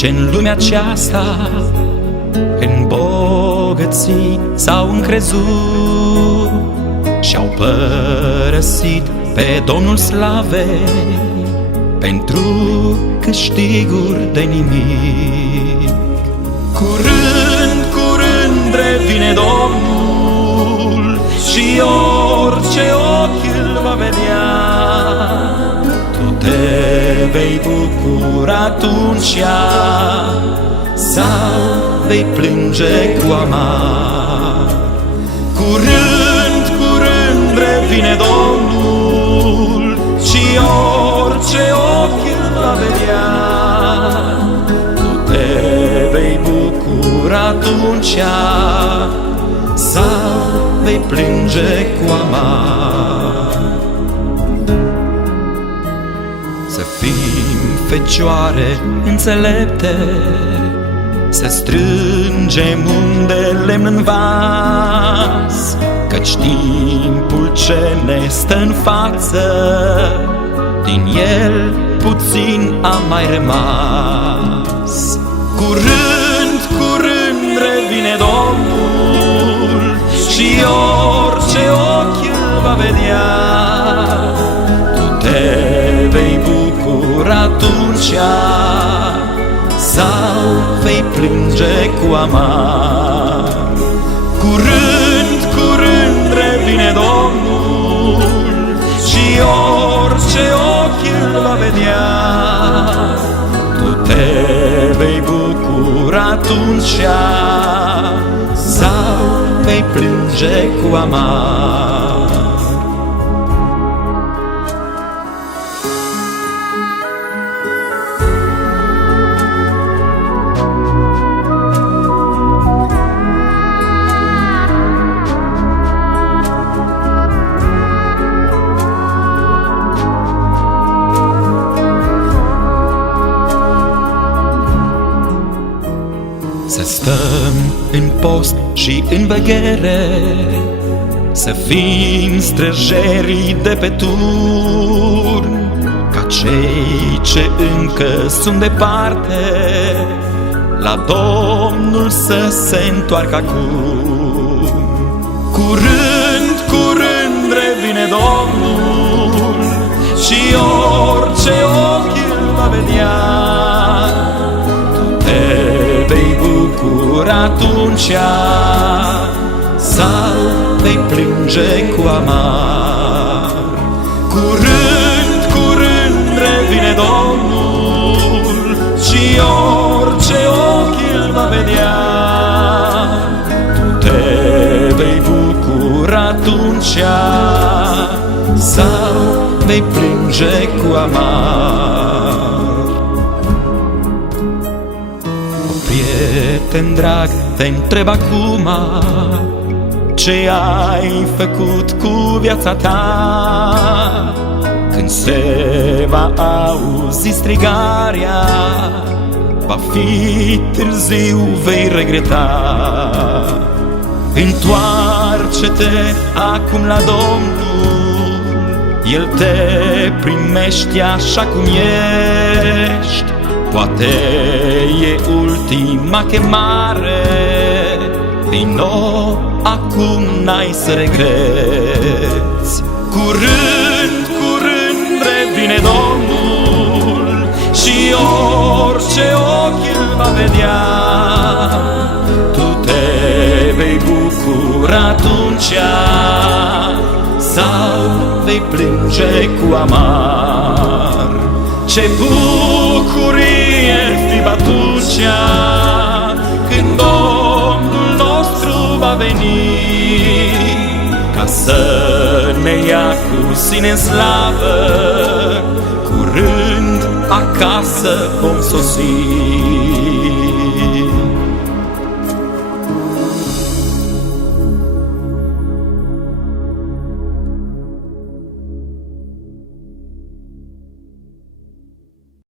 ce-n lumea aceasta îmbogățit s-au încrezut și-au părăsit pe Domnul Slavei pentru câștiguri de nimic. Curând, curând revine Domnul și orice ochi îl va vedea. Tu te vei bucura atunci sau vei plânge cu amar. Curând, curând revine Domnul și orice ochi îl va vedea. Tu te vei bucura atunci sau vei plânge cu amar. Să fim fecioare înțelepte, să strângem un de lemn în vas, căci timpul ce ne stă în față, din el puțin a mai rămas. Curând, curând revine Domnul și orice ochi îl va vedea. Tu te vei bucura atunci sau vei plânge cu amar. Curând, curând revine Domnul și orice ochi îl va vedea. Tu te vei bucura atunci sau vei plânge cu amar. Să stăm în post și în veghere, să fim străjerii de pe turn, ca cei ce încă sunt departe, la Domnul să se întoarcă acum. Curând, curând revine Domnul și orice ochi îl va vedea. Vei bucura atunci sau vei plânge cu amar. Curând, curând revine Domnul și orice ochi îl va vedea. Tu te vei bucura atunci sau vei plânge cu amar. Prieten drag, te întreb acum, ce ai făcut cu viața ta? Când se va auzi strigarea, va fi târziu, vei regreta. Întoarce-te acum la Domnul, El te primește așa cum ești. Poate e ultima chemare, vino acum, n-ai să regreți. Curând, curând revine Domnul și orice ochi îl va vedea. Tu te vei bucura atunci sau vei plânge cu amar. Ce bucurie fi atunci când Domnul nostru va veni, ca să ne ia cu sine în slavă. Curând acasă vom sosi.